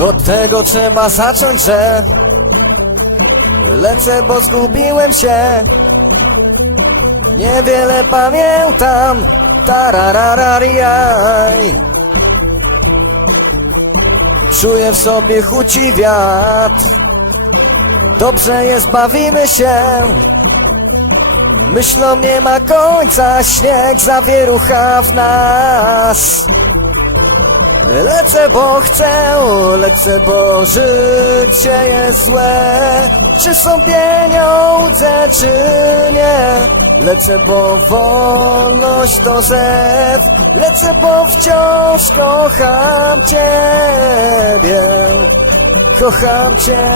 Od tego trzeba zacząć, że Lecę, bo zgubiłem się. Niewiele pamiętam. Tarararariaj. Czuję w sobie chuci wiatr. Dobrze jest, bawimy się. Myślą nie ma końca. Śnieg zawierucha w nas. Lecę, bo chcę, lecę, bo życie jest złe. Czy są pieniądze, czy nie? Lecę, bo wolność to zew. Lecę, bo wciąż kocham Ciebie. Kocham Cię.